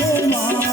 રામા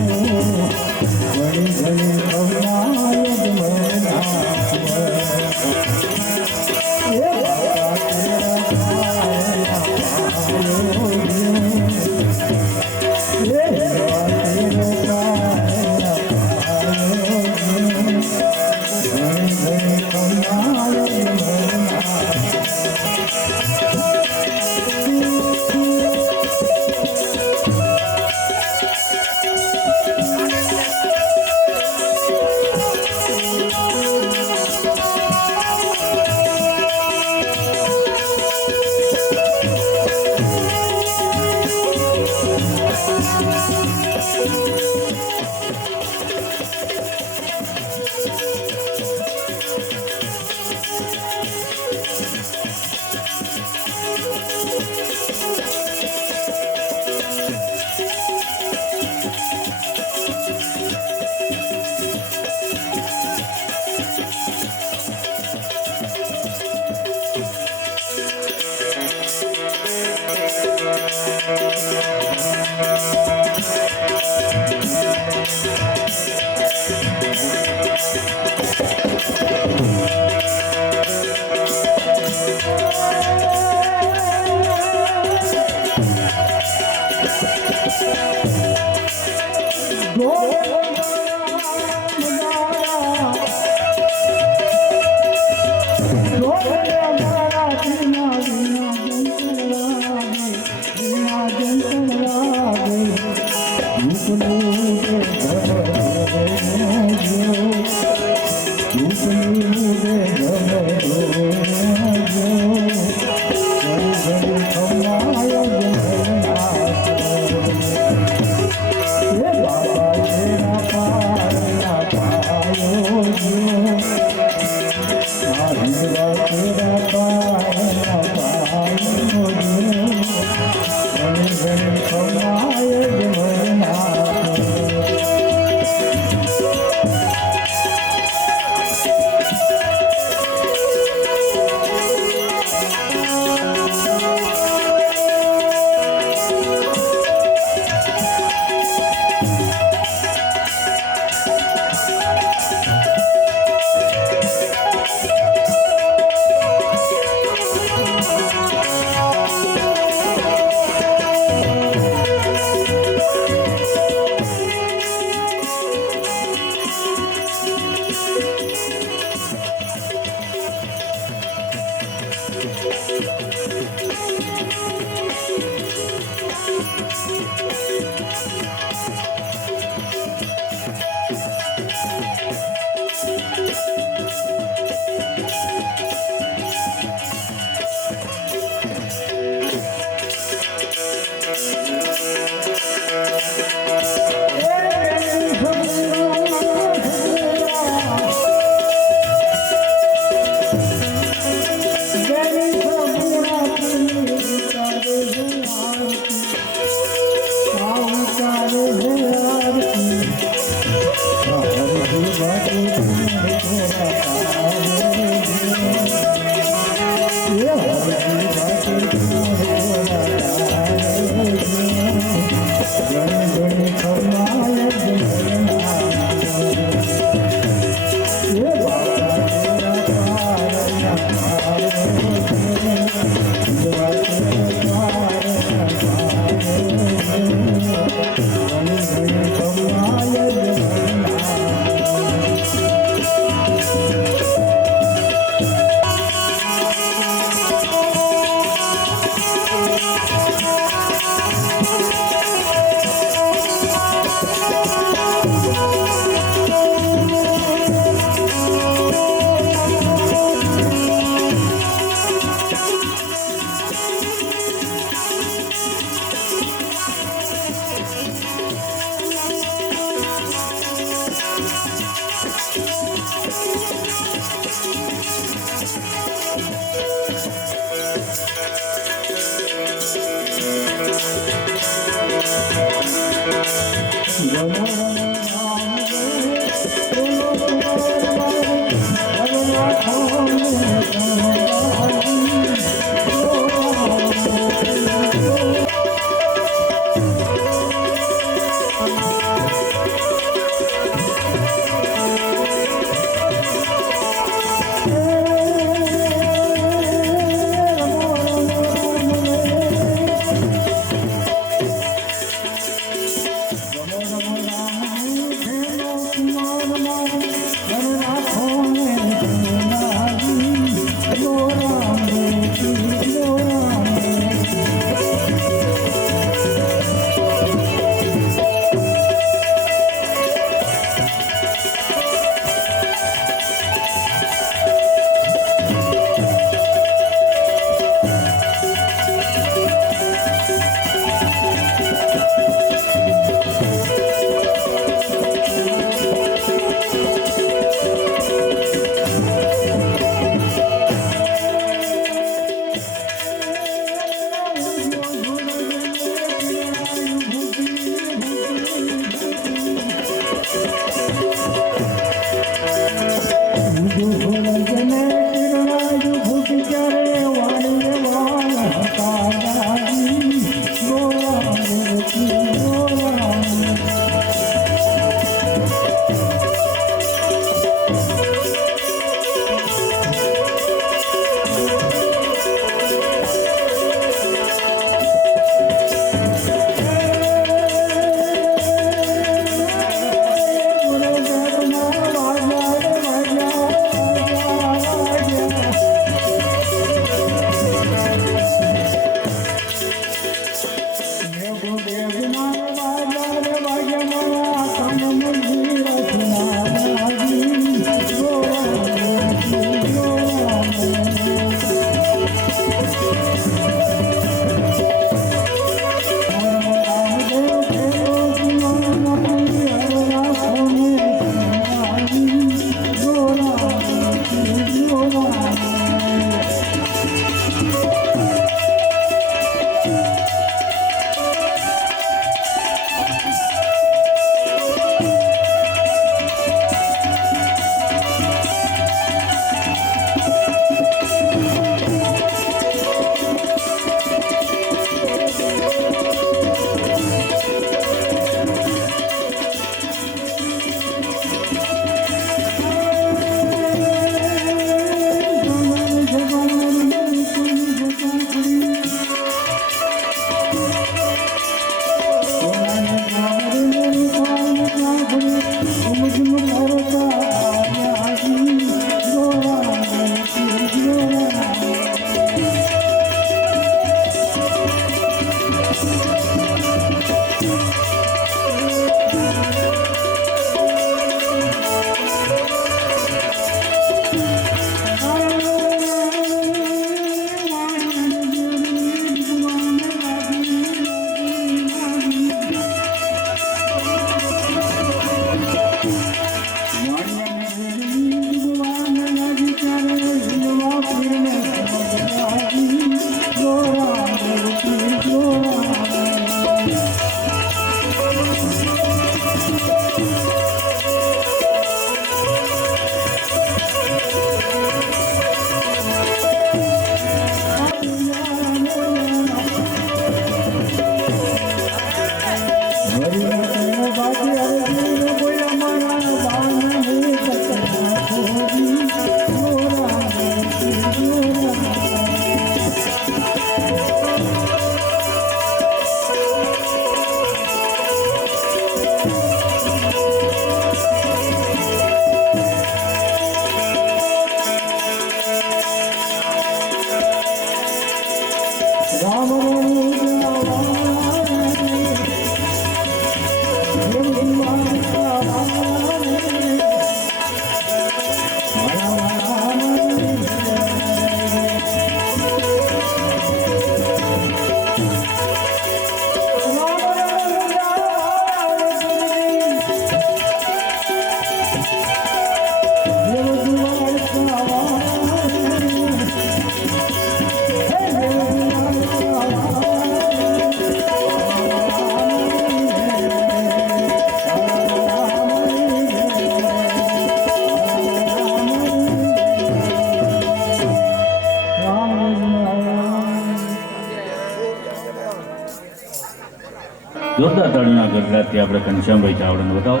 જોરદાર તાળીના ગરગડાથી આપણે ઘનશ્યામભાઈ ચાવડાને બતાવો.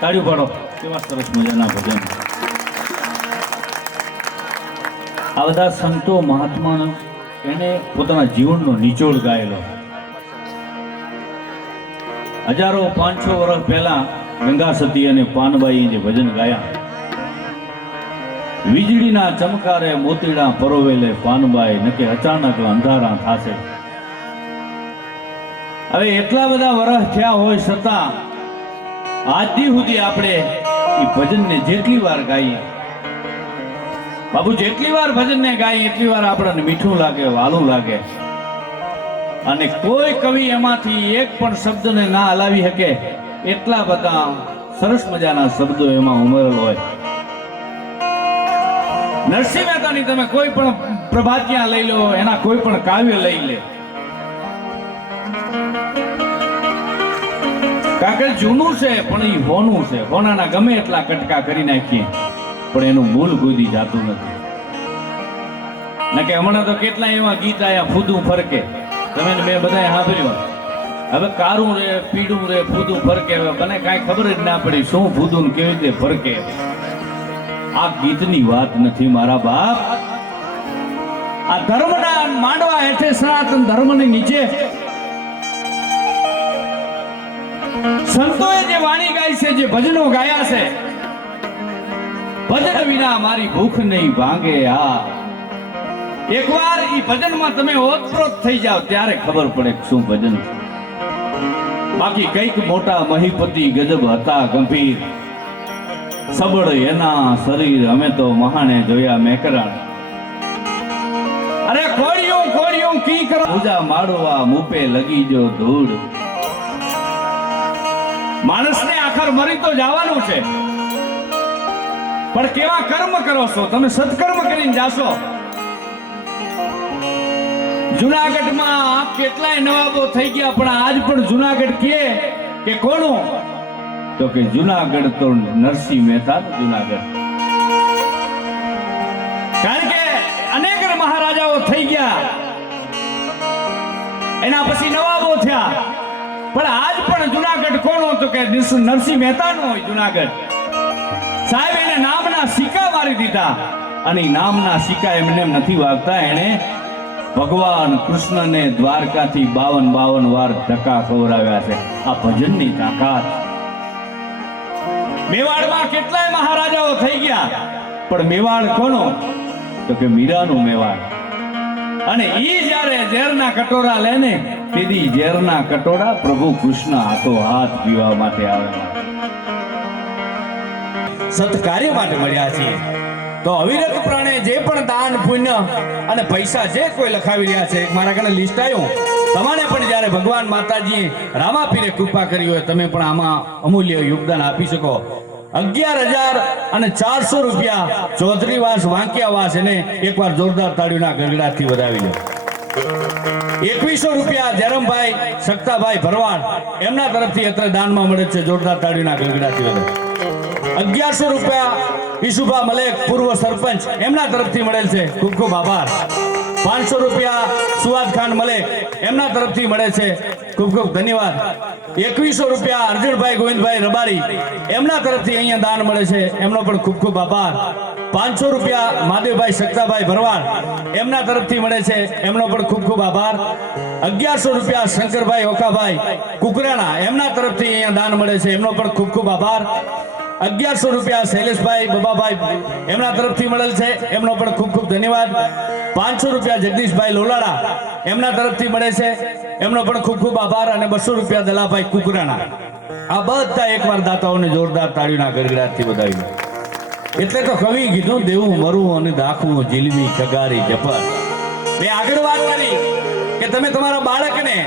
તાળીઓ પાડો. કેવા સરસ મજાના ભજન. આ બધા સંતો મહાત્માનો એને પોતાના જીવનનો નિચોડ ગાયેલો. હજારો 500 વર્ષ પહેલા ગંગા સતી અને પાનબાઈ જે ભજન ગાયા. વીજળીના ચમકારે મોતીડા પરોવેલે પાનબાઈ નકે અચાનક અંધારા થાશે. હવે એટલા બધા વર્ષ થયા હોય છતાં આજથી સુધી આપણે એ ભજનને જેટલી વાર ગાઈએ બાબુ, જેટલી વાર ભજનને ગાઈએ એટલી વાર આપણને મીઠું લાગે, વાલું લાગે. અને કોઈ કવિ એમાંથી એક પણ શબ્દને ના હલાવી શકે એટલા બધા સરસ મજાના શબ્દો એમાં ઉમેરેલ હોય. નરસિંહ મહેતાની તમે કોઈ પણ પ્રભાતિયા લઈ લો, એના કોઈ પણ કાવ્ય લઈ લે, કારણ કે જૂનું છે પણ એ હોનું છે. હોનાના ગમે એટલા કટકા કરી નાખીએ પણ એનું મૂળ કોઈ દી જાતું નથી. ના કે હમણાં તો કેટલા એવા ગીત આયા ફૂદું ફરકે, તમે મેં બધા સાંભળ્યું. હવે કારું રે, પીળું રે, ફૂદું ફરકે. હવે મને કાંઈ ખબર જ ના પડી શું ફૂદું કેવી રીતે ફરકે. આ ગીતની વાત નથી મારા બાપ. આ ધર્મના માંડવા હેઠે સનાતન ધર્મની નીચે સંતોએ જે વાણી ગાઈ છે, જે ભજનો ગાયા છે, ભજન વિના મારી ભૂખ નહીં ભાંગે. આ એકવાર ઈ ભજનમાં તમે ઓતપ્રોત થઈ જાવ ત્યારે ખબર પડે શું ભજન છે. બાકી કઈક મોટા મહીપતિ ગજબ હતા ગંભીર, સબળ એના શરીર અમે તો મહાને જોયા મેકરણ. અરે કોળિયું કોળિયું કી કરો પૂજા માડવા મુપે લગી જો ધૂળ. માણસને આખર મરી તો જવાનું છે, પણ કેવા કર્મ કરો છો તમે? સત્કર્મ કરીને જાશો. જુનાગઢમાં આપ કેટલાય નવાબો થઈ ગયા, પણ આજ પણ જુનાગઢ કે કોનું? તો કે જુનાગઢ તો નરસિંહ મહેતા જુનાગઢ. કારણ કે અનેક મહારાજાઓ થઈ ગયા, એના પછી નવાબો થયા, પણ આજ પણ જુનાગઢ કોનો? તો કે નરસિંહ મહેતા નો હોય જુનાગઢ. સાહેબ એને નામના સિક્કા મારી દીધા, અને નામના સિક્કા એમને નથી વાગતા. એને ભગવાન કૃષ્ણને દ્વારકાથી 52 વાર ધક્કા ખવડાવ્યા છે. આ ભજનની તાકાત. મેવાડમાં કેટલાય મહારાજાઓ થઈ ગયા, પણ મેવાડ કોનો? તો કે મીરાનું મેવાડ. અને ઈ જ્યારે ઝેરના કટોરા લે ને, તેથી ઝેરના કટોરા પ્રભુ કૃષ્ણ હાથો હાથ પીવા માટે આવે. સત્કાર્ય માટે મળ્યા છીએ તો અવિરત પ્રાણે જે પણ દાન પુણ્ય અને પૈસા જે કોઈ લખાવી રહ્યા છે, મારા કને લિસ્ટ આવ્યું. તમારે પણ જ્યારે ભગવાન માતાજીએ રામાપીરે કૃપા કરી હોય, તમે પણ આમાં અમૂલ્ય યોગદાન આપી શકો. 11,400 રૂપિયા ચૌધરીવાસ વાંકિયાવાસ, એને એકવાર જોરદાર તાળીઓના ગરગડાથી વધાવી લો. 2100 રૂપિયા જયરામભાઈ સક્તાભાઈ ભરવાડ, એમના તરફથી અત્યારે દાનમાં મળે છે. જોરદાર તાળીઓના ગરગડાથી વધાવી. 1100 રૂપિયા ઈસુભા મલેક પૂર્વ સરપંચ, એમના તરફથી મળેલ છે. ખૂબ ખૂબ આભાર. 500 રૂપિયા સુવાદ ખાન મલેક, એમના તરફથી મળે છે. ખૂબ ખૂબ ધન્યવાદ. 2100 રૂપિયા અર્જુનભાઈ ગોવિંદભાઈ રબારી, એમના તરફથી અહીંયા દાન મળે છે. એમનો પણ ખૂબ ખૂબ આભાર. 500 રૂપિયા મહાદેવભાઈ સક્તાભાઈ ભરવાડ, એમના તરફથી મળે છે. એમનો પણ ખૂબ ખૂબ આભાર. 1100 રૂપિયા શંકરભાઈ ઓકાભાઈ કુકરાણા, એમના તરફથી અહીંયા દાન મળે છે. એમનો પણ ખૂબ ખૂબ આભાર. 1100 રૂપિયા શૈલેષભાઈ બબાભાઈ, એમના તરફથી મળેલ છે. એમનો પણ ખૂબ ખૂબ ધન્યવાદ. 500 રૂપિયા જગદીશભાઈ લોલાડા, એમના તરફથી મળે છે. એમનો પણ ખૂબ ખૂબ આભાર. અને 200 રૂપિયા દલાભાઈ કુકરાણા. આ બધા એકવાર દાતાઓને જોરદાર તાળીઓના ગરગડાટથી વધાવી. એટલે તો કવિ કીધું, દેવું મરવું અને દાખવું જીલવી ખગારી જપર. મેં આગળ વાત કરી કે તમે તમારા બાળકને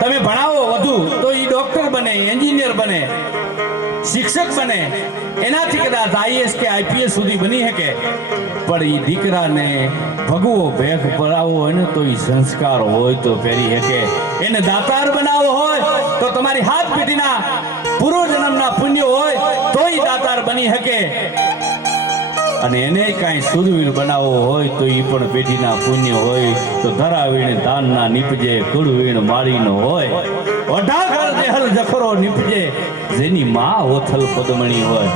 તમે ભણાવો વધુ તો એ ડોક્ટર બને, એન્જિનિયર બને, શિક્ષક બને, એનાથી કદાચ IAS કે IPS સુધી બની શકે. પણ એ દીકરાને ભગવો ભેખ પડાવવો હોય ને તો એ સંસ્કાર હોય તો પહેરી શકે. એને દાતાર બનાવવો હોય તો તમારી હાથ પેઢીના પૂર્વ જન્મના પુણ્ય હોય તો એ દાતાર બની શકે. અને એને કાંઈ સુરવીર બનાવવો હોય તો એ પણ પેઢીના પુણ્ય હોય તો ધરાવીણ દાનના નીપજે કુળવીણ માળીનો હોય ઓઢાકર દેહલ જખરો નીપજે જેની માં ઓથલ પદમણી હોય.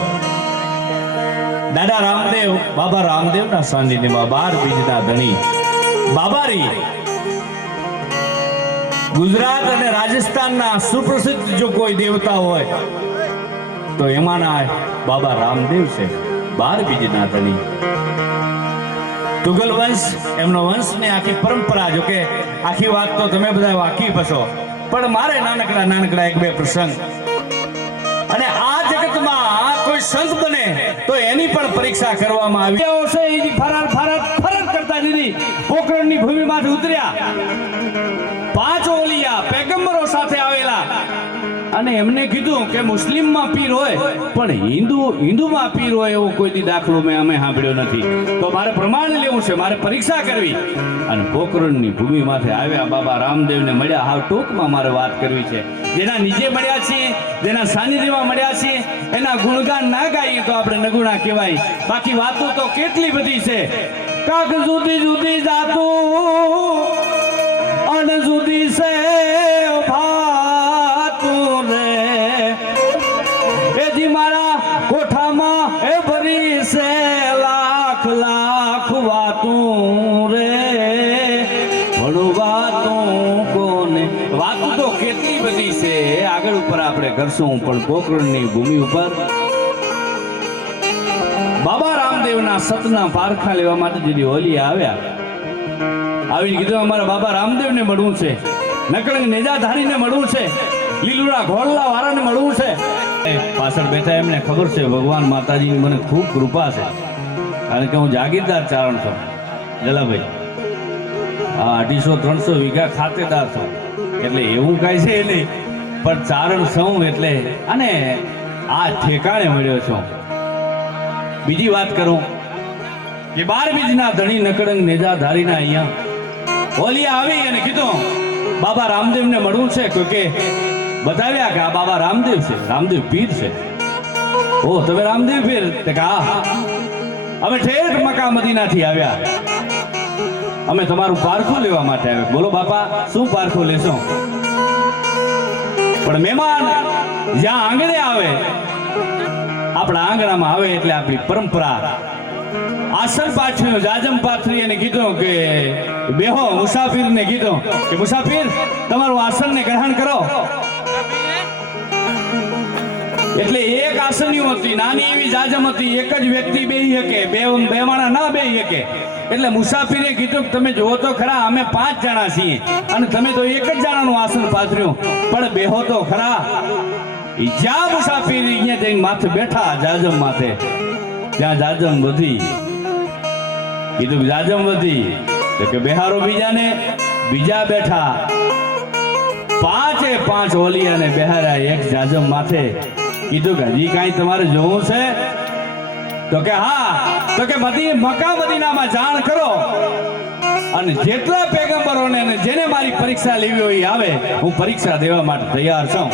દાદા રામદેવ બાબા રામદેવના સાનિધ્યમાં 12 બીજના ધણી બાબારી ગુજરાત અને રાજસ્થાનના સુપ્રસિદ્ધ જો કોઈ દેવતા હોય તો એમાંના બાબા રામદેવ છે. 12 બીજના ધણી તુગલ વંશ એમનો વંશની આખી પરંપરા, જો કે આખી વાત તો તમે બધા વાકેફ હશો, પણ મારે નાનકડા એક બે પ્રસંગ. અને આ જગતમાં કોઈ સંત બને તો એની પણ પરીક્ષા કરવામાં આવી. ફરજ કરતા દીદી પોખરણની ભૂમિમાંથી ઉતર્યા, 5 ઓલિયા પેગમ્બરો સાથે આવેલા અને એમને કીધું કે મુસ્લિમમાં પીર હોય પણ હિન્દુમાં પીર હોય એવો કોઈ દી દાખલો અમે સાંભળ્યો નથી. તો મારે પ્રમાણ લેવું છે, મારે પરીક્ષા કરવી. અને પોખરણની ભૂમિમાંથી આવ્યા, બાબા રામદેવને મળ્યા. હાવ ટૂંકમાં મારે વાત કરવી છે. જેના નીચે મળ્યા છીએ, જેના સાનિધ્યમાં મળ્યા છીએ, એના ગુણગાન ના ગાઈએ તો આપણે નગુણા કહેવાય. બાકી વાતો તો કેટલી બધી છે. કાક જુદી જુદી જાતું અને જુદી છે ભાતું રે, એજી મારા કોઠામાં એ ભરી છે લાખ લાખ વાતું રે, ભણું વાતું કોને. વાતું તો કેટલી બધી છે, આગળ ઉપર આપણે કરશું. પણ પોખરણની ભૂમિ ઉપર બાબા રામદેવના સતના પારખા લેવા માટે દીદી ઓલી આવ્યા. આવીને કીધું અમારા બાબા રામદેવને મળવું છે, નકળંગ નેજાધારીને મળવું છે, લીલુડા ઘોડલા વાળાને મળવું છે. પાછળ બેઠા એમને ખબર છે ભગવાન માતાજીની મને ખૂબ કૃપા છે, કારણ કે હું જાગીરદાર ચારણ છું જલાભાઈ. 250-300 વીઘા ખાતેદાર છું, એટલે એવું કાંઈ છે નહીં, પણ ચારણ છું એટલે અને આ ઠેકાણે મળ્યો છું. બીજી વાત કરું કે 12 બીજના ધણી નકળંગ નેજાધારીના અહીંયા ઓલિયા આવી અને કીધું બાબા રામદેવને મળવું છે. કોઈ કે બતાવ્યા કે આ બાબા રામદેવ છે, રામદેવ પીર છે. ઓ તમે રામદેવ પીર? હા, અમે ઠેઠ મક્કા મદીનાથી આવ્યા, અમે તમારું પારખું લેવા માટે આવ્યા. બોલો બાપા, શું પારખું લેશો? પણ મહેમાન જ્યાં આંગણે આવે, આપણા આંગણામાં આવે એટલે આપણી પરંપરા આસન પાથર્યું, જાજમ પાથરી અને કીધું કે બેહો. મુસાફિરને કીધું કે મુસાફિર તમારું આસનને ગ્રહણ કરો. એટલે એક આસનિયું હતી, નાની એવી જાજમ હતી, એક જ વ્યક્તિ બેહી શકે, બે માણા ના બેહી શકે. એટલે મુસાફિરે કીધું કે તમે જોવો તો ખરા, અમે 5 જણા છીએ અને તમે તો એક જ જણાનું આસન પાથર્યું, પણ બેહો તો ખરા. જ્યાં મુસાફિર અહીંયા જઈને માથે બેઠા જાજમ માથે, ત્યાં જાજમ વધી. કીધું જાજમ વધી તો કે બેહારો બીજાને. બીજા બેઠા, 5 ઓલિયાને બેહાર્યા એક જાજમ માથે. કીધું કે હજી કાંઈ તમારે જોવું છે? તો કે હા. તો કે મક્કા મદીનામાં જાણ કરો અને જેટલા પેગમ્બરોને અને જેને મારી પરીક્ષા લેવી હોય આવે, હું પરીક્ષા દેવા માટે તૈયાર છું.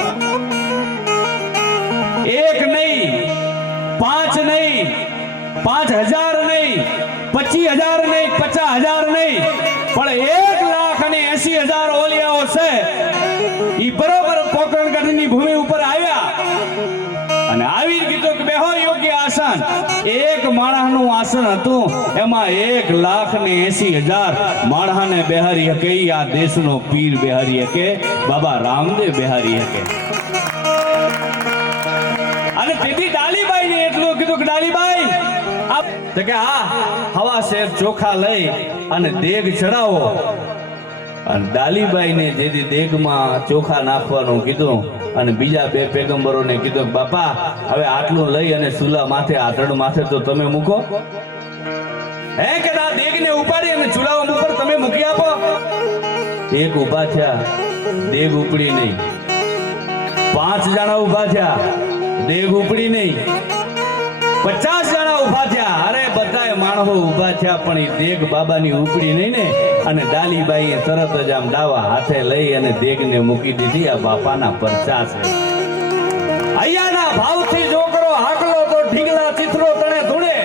1 નહીં, 5 નહીં, 5000 નહીં, 25000 નહીં, 50000 નહીં, પણ 1,80,000 ઓલિયાઓ છે. ઈ બરોબર પોકરણગઢની ભૂમિ ઉપર આવ્યા અને આવી કીધું કે બેહો યોગ્ય આસન. એક માણસનું આસન હતું, એમાં 1,80,000 માણસને બેહારી શકે. આ દેશનો પીર બેહારી શકે, બાબા રામદેવ બેહારી શકે. અને તેથી ડાલીબાઈ ને એટલું કીધું કે ડાલીબાઈ તો કે હા, હવા શેર ચોખા લઈ અને દેગ ચડાવો. અને ડાલીબાઈ ને જેથી દેગમાં ચોખા નાખવાનું કીધું અને બીજા 2 પેગમ્બરોને કીધું બાપા હવે આટલું લઈ અને ચૂલા માથે, આતડ માથે તો તમે મૂકો. હે કે આ દેગને ઉપાડી અને ચૂલા ઉપર તમે મૂકી આપો. એક ઉભા થયા, દેગ ઉપડી નહીં. 5 જણા ઉભા થયા, દેગ ઉપડી નહીં. 50 જણા ઉભા થયા, અરે બધાય માણસો ઉભા થયા, પણ એ દેગ બાબાની ઉપડી નહીં ને. અને ડાલીબાઈએ તરત જ આમ ડાવા હાથે લઈ અને દેગને મૂકી દીધી. આ બાપાના પરચા છે. અહીંયાના ભાવથી જો કરો હાકલો તો ઢીંગલા ચિત્રો તણે ધૂણે.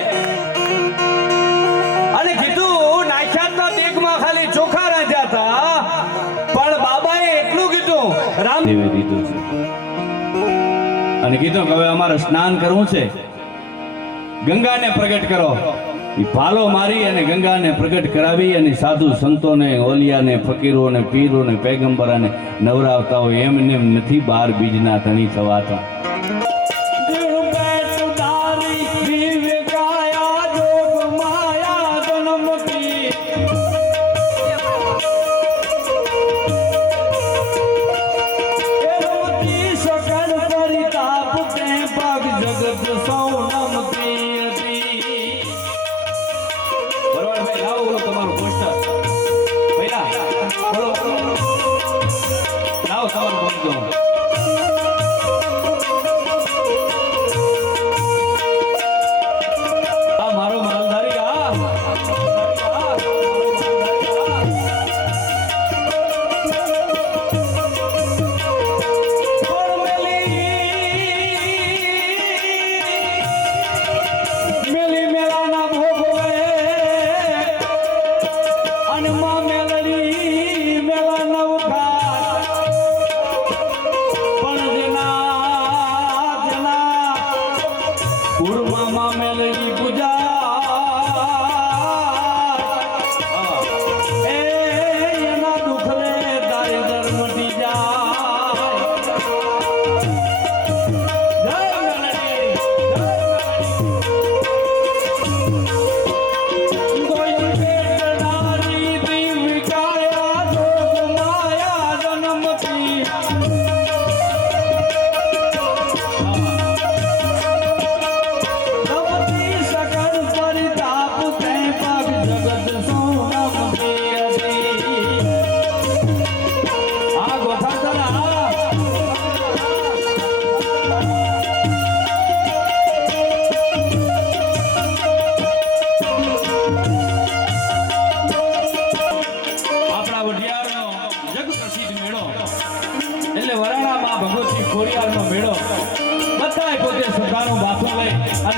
કીધું છે અને કીધું કે હવે અમારે સ્નાન કરવું છે, ગંગાને પ્રગટ કરો. એ ભાલો મારી અને ગંગાને પ્રગટ કરાવી અને સાધુ સંતોને, ઓલિયાને, ફકીરોને, પીરોને, પૈગંબરાને નવરાવતા હોય એમને એમ નથી 12 બીજના ધણી થવાતા.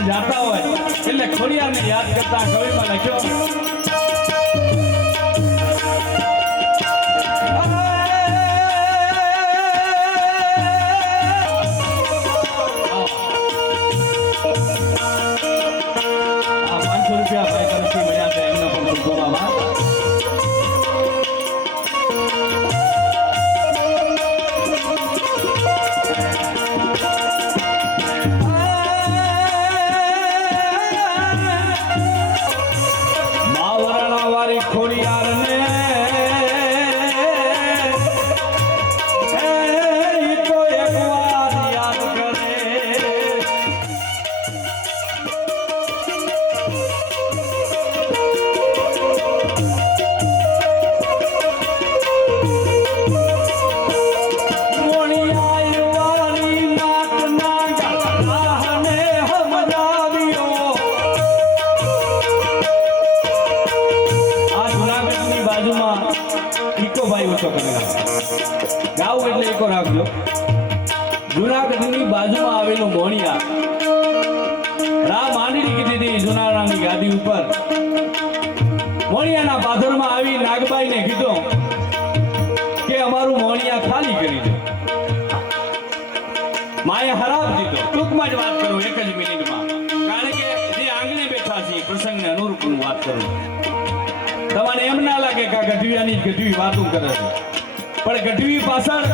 જાતા હોય એટલે ખોડિયારને યાદ કરતા કવિમાં લખ્યો ગાવ એટલે એકો રાખજો. જુનાગઢની બાજુમાં આવેલું મોણિયા રામ માંડવી કીધી હતી જુનારામની ગાદી ઉપર. મોણિયાના પાથરમાં આવી નાગબાઈને કીધું કે અમારું મોણિયા ખાલી કરી દો. માએ હરાબ દીધો. ટૂંકમાં જ વાત કરું, 1 જ મિનિટમાં, કારણ કે જે આંગણે બેઠા છે પ્રસંગને અનુરૂપ વાત કરું. તમારે એમ ના લાગે કે ગઢવિયાની ગઢવી વાતો કરે છે, પણ ગઢવી પાછળ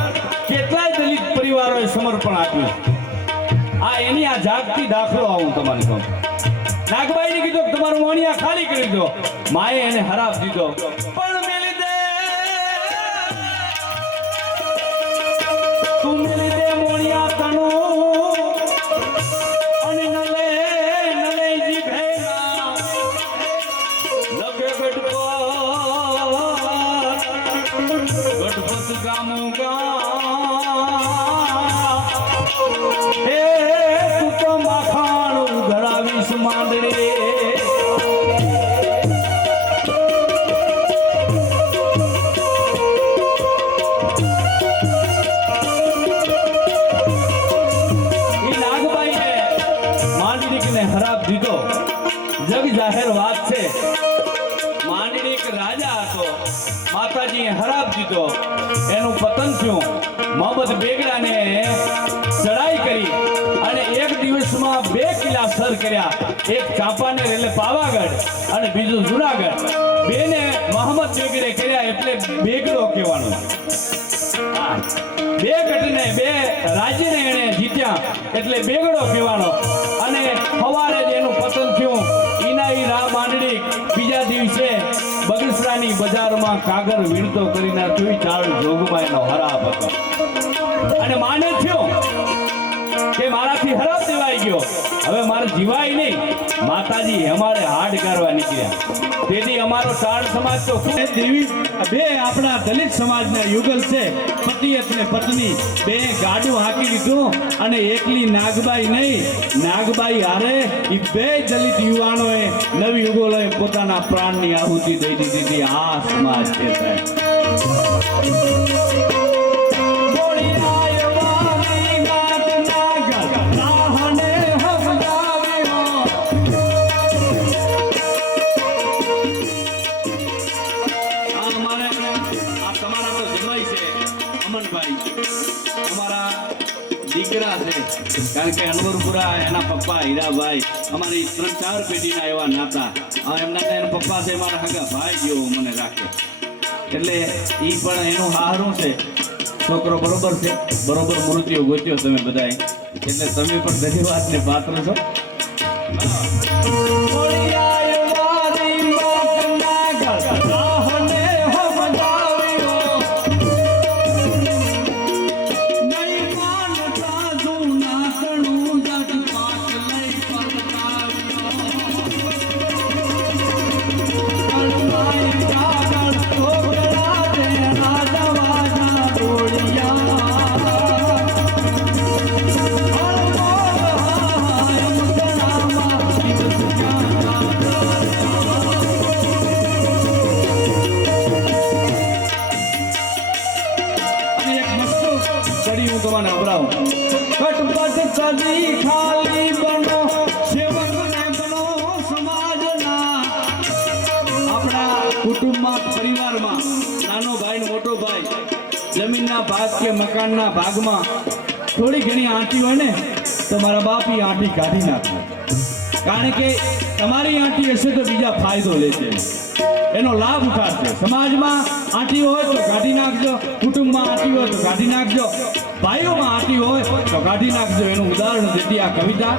કેટલાય દલિત પરિવારોએ સમર્પણ આપ્યું. આ એની આ જાગતી દાખલો આવું તમારે કહું. નાગબાઈને કીધું તમારું મોણિયા ખાલી કરી દો. માએ એને હરાપ દીધો. પણ મેલી દે તું, મેલી દે મોણિયા તનું અને નલેજી ભેગા લગે ગઢપત ગામું હે તું તો માખાણું ધરાવીશ માંડરે. હરાપ દીધો. જગ જાહેર વાત છે. માંડવી એક રાજા હતો, માતાજીએ હરાપ દીધો, એનું પતન થયું. મોહમ્મદ બેગડાને ચડાઈ કરી અને એક દિવસમાં 2 કિલ્લા સર કર્યા. એક ચાંપાનેર એટલે પાવાગઢ અને બીજું જુનાગઢ. બેને મોહમ્મદ બેગડે કર્યા એટલે બેગડો કહેવાનો. હા, 2 ગઢને 2 રાજ્યને એને જીત્યા એટલે બેગડો કહેવાનો. અને સવારે જ એનું પતન થયું. ઈનાઈ રા માંડડી બીજા દિવસે બગસરાની બજારમાં કાગર વીણતો કરીને જોઈ ચાળ જોગમાં એનો હરાપ હતો. અને માને થયું કે મારાથી હરાપ દેવાઈ ગયો, હવે મારે જીવાય નહીં. માતાજી અમારે હાડ કરવા નીકળ્યા. તેથી અમારો ચાળ સમાજ તો દેવી 2 આપણા દલિત સમાજના યુગલ છે. પતિ અને પત્ની 2 ગાડું હાકી લીધું અને એકલી નાગબાઈ નહીં, નાગબાઈ હારે એ 2 દલિત યુવાનોએ નવી યુગલોએ પોતાના પ્રાણની આહુતિ દઈ દીધી. આ સમાજ છે સાહેબ. દીકરા છે કારણ કે અનવરપુરા એના પપ્પા હીરાભાઈ અમારી 3-4 પેઢીના એવા નાતા. એમના એના પપ્પા છે મારા હગા ભાઈ જેવો મને રાખે. એટલે એ પણ એનું હારું છે. છોકરો બરોબર છે, બરોબર મૃત્યુ ગોત્યો તમે બધાએ. એટલે તમે પણ બધી વાતને પાત્ર છો. ખાલી બનો સેવક ને બનો સમાજના. આપણા કુટુંબમાં પરિવારમાં નાનો ભાઈ ને મોટો ભાઈ જમીનના ભાગ કે મકાનના ભાગમાં થોડી ઘણી આંટી હોય ને તો મારા બાપ એ આંટી કાઢી નાખે. કારણ કે તમારી આંટી હશે તો બીજા ફાયદો લેશે, એનો લાભ ઉઠાડશે. સમાજમાં આંટી હોય તો કાઢી નાખજો, કુટુંબમાં આંટી હોય તો કાઢી નાખજો, ભાઈઓમાં આંટી હોય તો કાઢી નાખજો. એનું ઉદાહરણ દેતી આ કવિતા.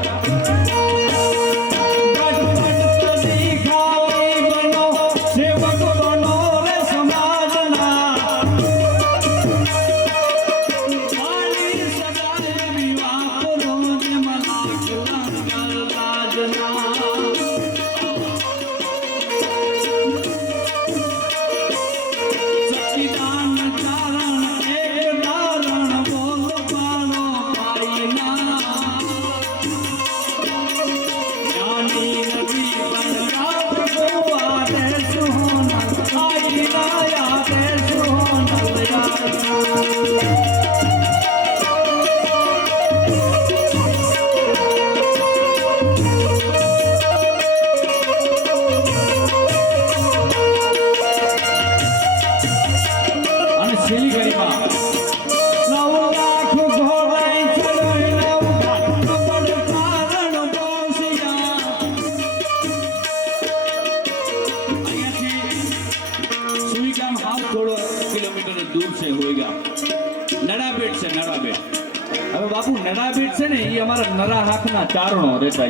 નડાબેટ છે ને એ અમારા નરા હાથના ચારણો રહેતા.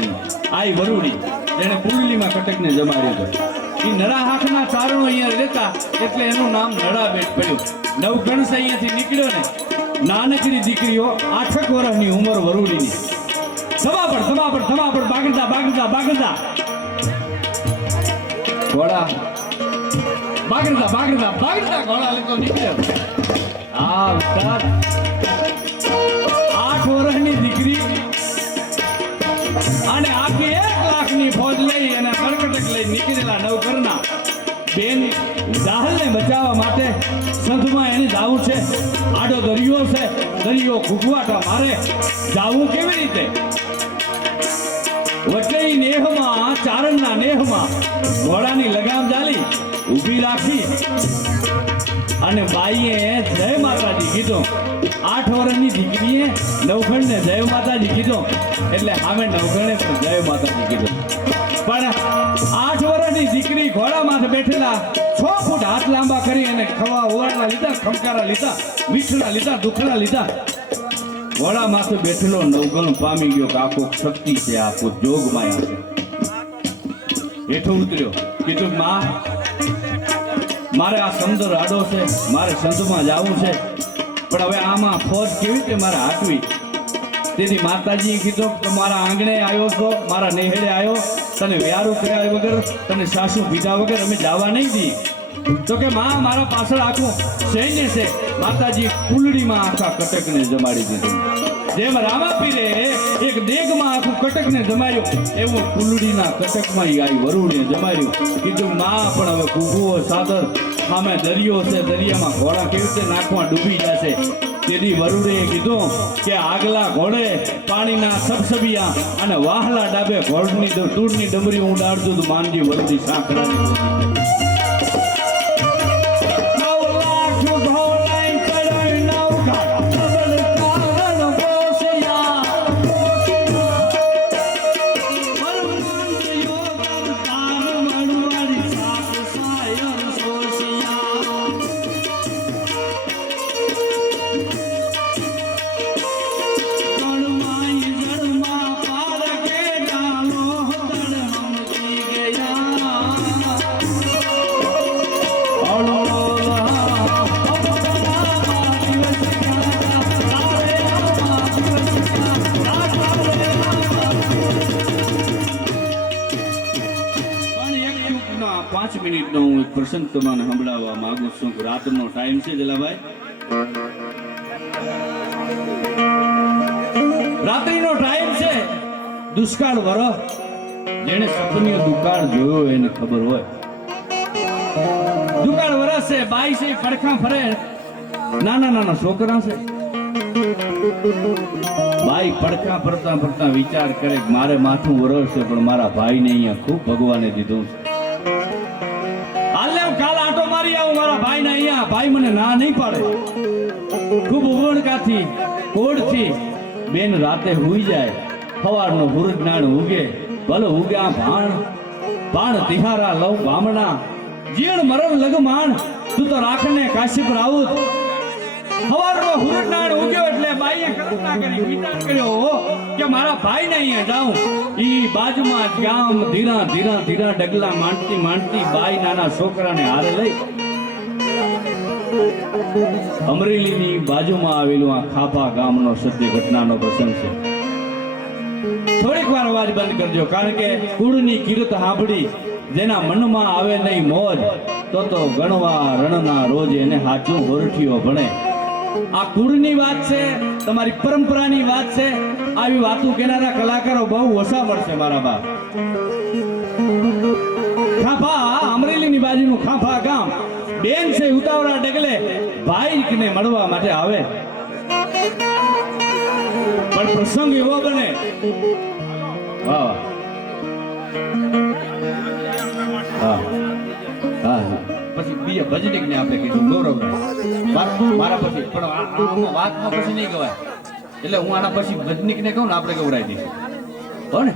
આઈ વરુડી જેને પુરલીમાં કટકને જમાડ્યો હતો, એ નરા હાથના ચારણો અહીંયા રહેતા એટલે એનું નામ નડાબેટ પડ્યું. નવગણસ અહીંયાથી નીકળ્યો ને, નાનકડી દીકરીઓ 8 વર્ષની ઉંમર વરુડીની. ધમાપડ ધમાપડ ધમાપડ બાગડતા બાગડતા બાગડતા ઘોડા બાગડતા બાગડતા બાગડતા ઘોડા લેતો નીકળ્યો. આ વિસ્તાર 8 વર્ષની દીકરી અને આખી 1 લાખની ફોજ લઈ અને કરકટક લઈ નીકળેલા નવકરના બેન દાહલને બચાવવા માટે સંધમાં એને જાવું છે. આડો દરિયો છે, દરિયો ઘૂઘવાટા મારે, જાવું કેવી રીતે? વચ્ચે નેહમાં ચારણના નેહમાં ઘોડાની લગામ ચાલી ઊભી રાખી અને બાઈએ જય માતાજી કીધો. 8 વર્ષની દીકરીએ નવઘણને જય માતાજી કીધો એટલે સામે નવઘણે પણ જય માતાજી કીધો. પણ 8 વર્ષની દીકરી ઘોડા માથે બેઠેલા 6 ફૂટ હાથ લાંબા કરી અને ખવા ઓવાળા લીધા, ખમકારા લીધા, મીઠડા લીધા, દુખડા લીધા. ઘોડા માથે બેઠેલો નવઘણ પામી ગયો કે આખો શક્તિ છે, આખો જોગ માયા છે. હેઠો ઉતર્યો, કીધું માં મારે આ સમંદર આડો છે, મારે સંતમાં જવું છે, પણ હવે આમાં ફોજ કેવી રીતે મારે હાંકવી? તેથી માતાજીએ કીધું કે મારા આંગણે આવ્યો છો, મારા નેહડે આવ્યો, તને વ્યારું કર્યા વગર, તને સાસુ પીધા વગર અમે જવા નહીં દઈએ. તો કે માં મારા પાછળ આખું સૈન્ય છે. માતાજી કુલડીમાં આખા કટકને જમાડી દીધું. જેમ રામાપીરે એક દેગમાં આખું કટકને જમાડ્યું, એવું કુલડીના કટકમાં આવી વરુડને જમાડ્યું. કીધું માં પણ હવે કુકુઓ સાદર સામે દરિયો છે, દરિયામાં ઘોડા કેવી રીતે નાખવા ડૂબી જશે. તેથી વરુડે કીધું કે આગલા ઘોડે પાણીના સબસબિયા અને વાહલા ડાબે ઘોડની તૂરની ડમરી ઉડાડતું તું માનજી વરુડી સાંકડા. મિનિટનો હું એક પ્રસંગ તમને સંભળાવવા માંગુ છું. રાતનો ટાઈમ છે જલાભાઈ, રાત્રિનો ટાઈમ છે. દુષ્કાળ વરસ, જેને સપનીય દુકાળ જોયો એને ખબર હોય. દુકાળ વરસ છે, બાઈ છે, પડખા ફરે, નાના નાના છોકરા છે. ભાઈ પડખા ફરતા ફરતા વિચાર કરે કે મારે માથું વરસ છે, પણ મારા ભાઈને અહીંયા ખૂબ ભગવાને દીધું છે. કાલ આટો મારી આવું મારા ભાઈને અહીંયા. ભાઈ મને ના નહીં પાડે. ખૂબ ઉગણકાથી કોડથી બેન રાતે હુઈ જાય, સવારનો હુરજનાણ ઉગે, ભલે ઉગે આ ભાણ ભાણ તિહારા લવ બામણા, જીણ મરણ લગમાણ, તું તો રાખને કાશી પર આવું. સવારનો હુરજનાણ ઉગ્યો એટલે બાઈએ કલ્પના કરી, વિચાર કર્યો કે મારા ભાઈને અહીંયા જાઉં. ઈ બાજુમાં જ ગામ ધીરા ધીરા ધીરા ડગલા માંડતી માંડતી બાઈ નાના છોકરાને હારે લઈ અમરેલીની બાજુમાં આવેલું આ ખાપા ગામનો સત્ય ઘટનાનો પ્રસંગ છે. થોડીક વાર અવાજ બંધ કરજો, કારણ કે કુળની કીર્ત સાંભળી જેના મનમાં આવે નહીં મોજ, તો ગણવા રણના રોજ એને હાચું હોરઠીઓ ભણે. આ કુળની વાત છે, તમારી પરંપરાની વાત છે. આવી વાતો કેનારા કલાકારો બહુ ઓછા મળશે મારા બાપ. ખાંભા અમરેલીની બાજુનું ખાંભા ગામ, બેન છે ઉતાવળા ડગલે ભાઈને મળવા માટે આવે. પણ પ્રસંગ એવો બને, હા હા હા, પછી બીજા ભજનિક ને આપણે કહીશું ગૌરવ મારા પછી, પણ આમાં વાતમાં પછી નહીં ગવાય. એટલે હું આના પછી ભજનિક ને કહું ને આપણે ગૌરાઈ દઈશું, હો ને?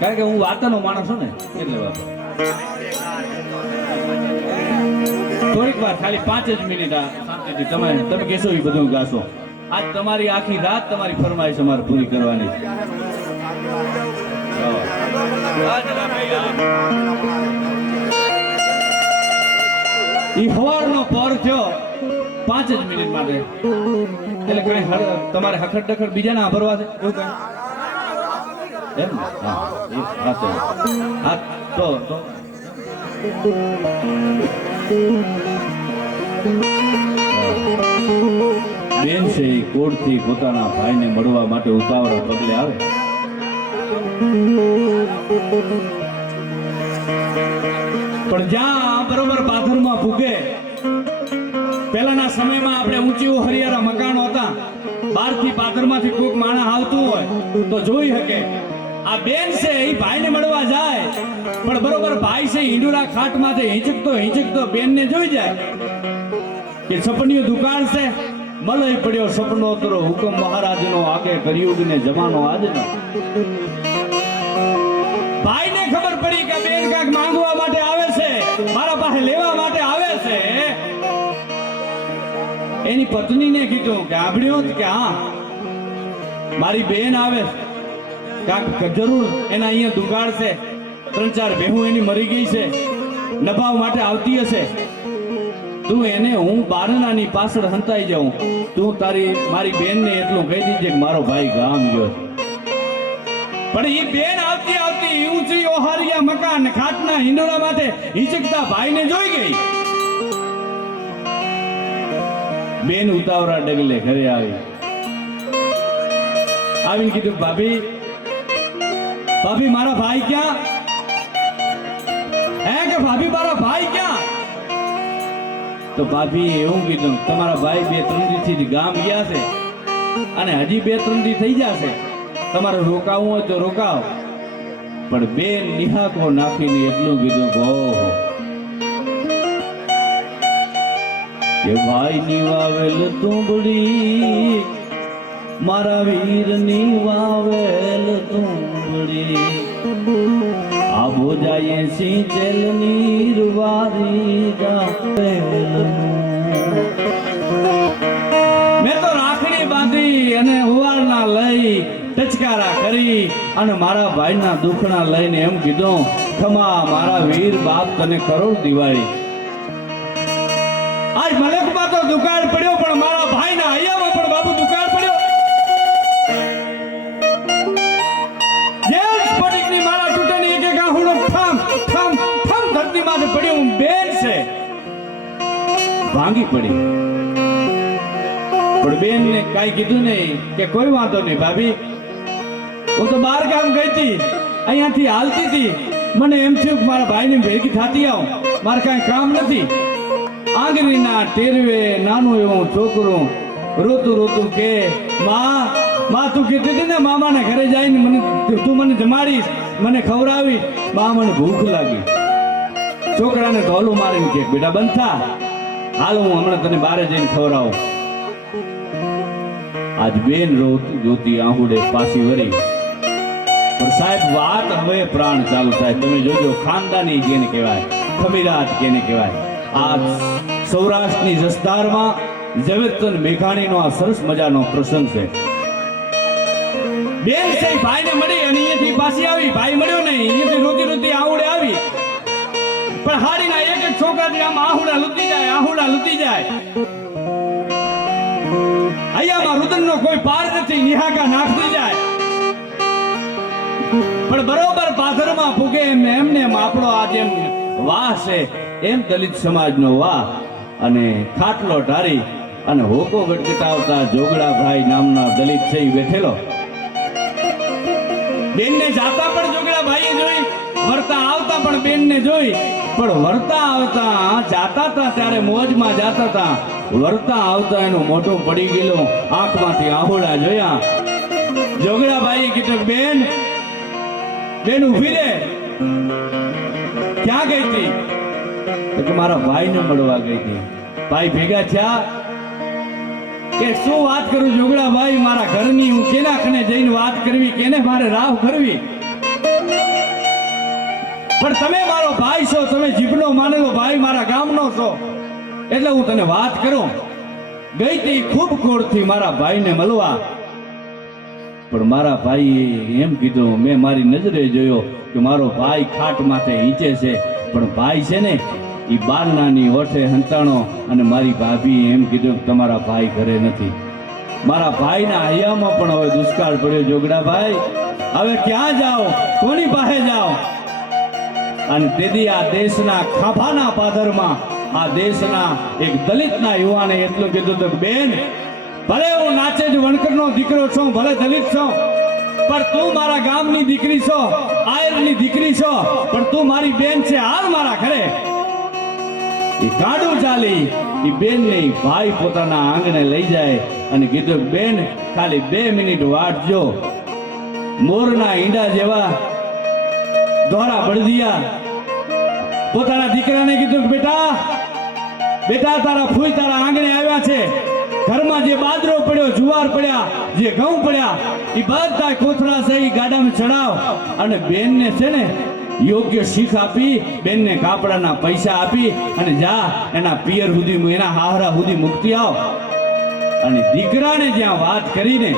કારણ કે હું વાતનો માણસ છું ને, એટલે વાત. થોડીક વાર ખાલી 5 જ મિનિટ આ શાંતિથી તમે કહેશો એ બધું ગાશો. આજ તમારી આખી રાત તમારી ફરમાઈશ અમારે પૂરી કરવાની છે. ઈ સવારનો પર થયો 5 જ મિનિટ માટે, એટલે કઈ તમારે હખડ ડખડ બીજા ના ભરવા છે એવું કઈ એમ? હા તો બેન છે એ કોડથી પોતાના ભાઈને મળવા માટે ઉતાવળા પગલે આવે. પણ જ્યાં બરોબર પાથરમાં પૂગે, પહેલાના સમયમાં આપણે ઊંચી હરિયાળા મકાનો હતા, બહારથી પાથરમાંથી કોઈક માણસ આવતું હોય તો જોઈ શકે આ બેન છે એ ભાઈને મળવા જાય પણ બરોબર ભાઈ છે ઈંડુરા ખાટ માથે હિંચકતો બેનને જોઈ જાય કે સપનીઓ દુકાન છે મલય પડ્યો સપનો તરો હુકમ મહારાજનો આગે કરિયુગને જમાનો આજનો ભાઈને ખબર પડી કે બેન કાક માંગવા માટે આવે છે મારા પાસે લેવા માટે આવે છે એની પત્નીને કીધું કે આભળ્યો કે હા મારી બેન આવે કાક જરૂર એના અહીંયા દુકાળ છે 3-4 ભેહું એની મરી ગઈ છે નભાવ માટે આવતી હશે તું એને હું બારણાની પાછળ હંતાઈ જાઉં તું મારી બેનને એટલું કહી દીજે કે મારો ભાઈ ગામ ગયો પણ એ બેન આવતી ઊંચી ઓહારિયા મકાન ખાટના હિંડોળા માટે હિંચકતા ભાઈને જોઈ ગઈ બેન ઉતાવળા ડગલે ઘરે આવીને કીધું ભાભી મારા ભાઈ ક્યાં હે કે ભાભી મારા ભાઈ ક્યાં તો ભાભી એવું કીધું તમારા ભાઈ 2-3 દી ગામ ગયા છે અને હજી 2-3 દી થઈ જશે તમારે રોકાવું હોય તો રોકાવ પણ બેન નિહાકો નાખીને એટલું કીધું ઓહો કે ભાઈની વાવેલ તુંબડી મારા વીરની વાવેલ તુંબડી આબો જાય સિંચેલ નીર વારી મેં તો રાખડી બાંધી અને હુવારના લઈ ટચકારા કરી અને મારા ભાઈના દુખણા લઈને એમ કીધું ખમા મારા વીર બાપ તને કરોડ દિવાળી આજ મલેકમાં તો દુકાળ પડ્યો પણ મારા ભાઈના હૈયામાં પણ બાપુ દુકાળ પડ્યો જેલ સ્ફટિકની મારા તૂટેની એક આહુડો ઠમ ધરતીમાં પડ્યું બેન છે ભાંગી પડી પણ બેન ને કાઈ કીધું નહીં કે કોઈ વાંધો નહીં ભાભી હું તો બહાર ગામ ગઈ હતી અહીંયાથી હાલતી હતી મને એમ થયું કે મારા ભાઈને ભેગી થતી આવું મારે કાંઈ કામ નથી આંગળીના ટેરવે નાનું એવું છોકરું રોતું કે માં તું કીધી હતી ને મામાને ઘરે જઈને તું મને જમાડીશ મને ખવડાવીશ બા મને ભૂખ લાગી છોકરાને ધોલું મારીને કે બેટા બંધ થા હાલ હું હમણાં તને બારે જઈને ખવડાવું આજ બેન જોતી આહુડે પાછી વરી પણ સાહેબ વાત હવે પ્રાણ ચાલુ થાય તમે જોજો ખાનદાની જેને કહેવાય ખમીરાત કેને કહેવાય આ સૌરાષ્ટ્રની જસદારમાં ઝવેરચંદ મેઘાણીનો આ સરસ મજાનો પ્રસંગ છે બેન છે ભાઈને મળી અને અહીંયાથી પાછી આવી ભાઈ મળ્યો નહીં અહીંયાથી રોતી આહુડે આવી પણ હારીના એક છોકરાથી આમ આહુડા લૂતી જાય અહીંયામાં રુદનનો કોઈ પાર નથી નિહાકા નાખતી જાય પણ બરોબર પાથરમાં ફૂગે એમને આપણો આ જેમ વાહ છે એમ દલિત સમાજનો વાહ અને ખાટલો ઢારી અને હોકો ગટગટાવતા જોગડાભાઈ નામના દલિત છે બેઠેલો બેનને જાતા પણ જોગડાભાઈએ જોઈ વરતા આવતા પણ બેનને જોઈ પણ વરતા આવતા જાતા હતા ત્યારે મોજમાં જાતા હતા વરતા આવતા એનું મોઢું પડી ગયેલું આંખમાંથી આહુડા જોયા જોગડાભાઈએ કીધું બેન ઊભી રે ક્યાં ગઈ હતી તો મારા ભાઈને મળવા ગઈ હતી ભાઈ ભેગા થયા કે શું વાત કરું જોગડાભાઈ મારા ઘરની હું કેના કને જઈને વાત કરવી કેને મારે રાહ કરવી પણ તમે મારો ભાઈ છો તમે જીભનો માનેલો ભાઈ મારા ગામનો છો એટલે હું તને વાત કરું ગઈ હતી ખૂબ કોળથી મારા ભાઈને મળવા પણ મારા ભાઈએ એમ કીધું મેં મારી નજરે જોયો કે મારો ભાઈ ખાટ માથે હિંચે છે પણ ભાઈ છે ને એ બારણાની ઓઠે હંતાણો અને મારી ભાભી એમ કીધું કે તમારા ભાઈ ઘરે નથી મારા ભાઈના હૈયામાં પણ હવે દુષ્કાળ પડ્યો જોગડાભાઈ હવે ક્યાં જાઓ કોની પાસે જાઓ અને તેથી આ દેશના ખાફાના પાદરમાં આ દેશના એક દલિતના યુવાને એટલું કીધું તો બેન ભલે હું નાચે જ વણકરનો દીકરો છું ભલે દલિત છું પણ તું મારા ગામની દીકરી છો આયરની દીકરી છો પણ તું મારી બેન છે હાલ મારા ઘરે એ ગાડું ચાલી એ બેન ને ભાઈ પોતાના આંગણે લઈ જાય અને કીધું બેન ખાલી 2 મિનિટ વાટ જો મોરના ઈંડા જેવા દોરા બળદિયા પોતાના દીકરાને કીધું કે બેટા તારા ફૂઈ તારા આંગણે આવ્યા છે. ઘરમાં જે બાજરો પડ્યો, જુવાર પડ્યા, જે ઘઉં પડ્યા, એ બધા કોથળા છે એ ગાડામાં ચડાવ અને બેનને છે ને યોગ્ય શીખ આપી, બેનને કાપડાના પૈસા આપી અને જા એના પિયર સુધી, એના હાહરા સુધી મુક્તિ આવ. અને દીકરાને જ્યાં વાત કરીને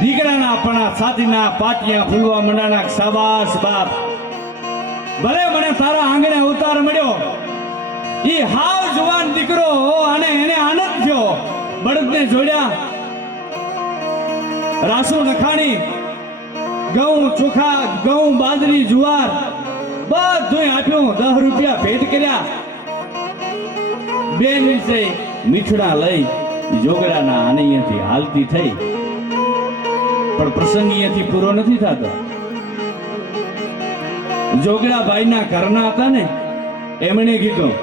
દીકરાના આપણા છાતીના પાટિયા ફૂલવા મંડાના. શાબાશ બાપ, ભલે મને તારા આંગણે અવતાર મળ્યો. ઈ હાવ જુવાન દીકરો અને એને આનંદ થયો. બળદને જોડ્યા, રાસુ નખાણી, ઘઉં ચોખા, ઘઉં બાજરી જુવાર બધું આપ્યું. 10 રૂપિયા ભેટ કર્યા. બેન વિશે મીઠડા લઈ જોગડાના આને અહીંયાથી હાલતી થઈ. પણ પ્રસંગ અહીંયાથી પૂરો નથી થતો. જોગડા ભાઈના ઘરના હતા ને, એમણે કીધું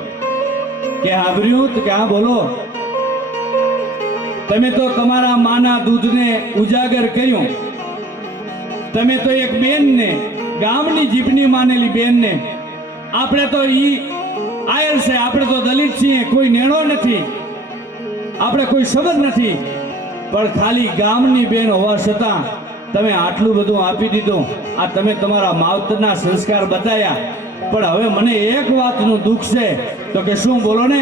કે હાભર્યું તો કે હા બોલો. તમે તો તમારા માના દૂધને ઉજાગર કર્યું. તમે તો એક બેનને, ગામની જીભની માનેલી બેનને, આપણે તો ઈ આયર છે, આપણે તો દલિત છીએ, કોઈ નેણો નથી, આપણે કોઈ સંબંધ નથી, પણ ખાલી ગામની બેન હોવા છતાં તમે આટલું બધું આપી દીધું. આ તમે તમારા માવતરના સંસ્કાર બતાવ્યા. પણ હવે મને એક વાતનું દુઃખ છે. તો કે શું? બોલો ને.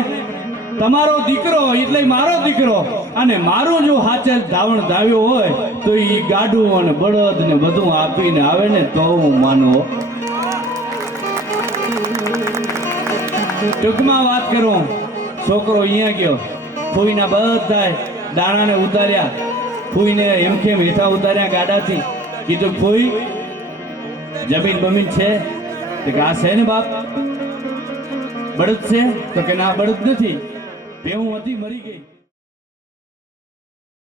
તમારો દીકરો એટલે મારો દીકરો, અને મારું જો હાચે ધાવણ ધાવ્યો હોય તો ઈ ગાડું અને બળદ ને બધું આપીને આવે ને તો હું માનો. ટૂંકમાં વાત કરું, છોકરો અહીંયા ગયો, ફૂઈના બધા દાણાને ઉતાર્યા, ફૂઈને હેમખેમ હેઠા ઉતાર્યા ગાડાથી. કીધું ફૂઈ જમીન બમીન છે? તો કે આ છે ને બાપ. બળદ છે? તો કે ના બળદ નથી, ભેહું હતી મરી ગઈ.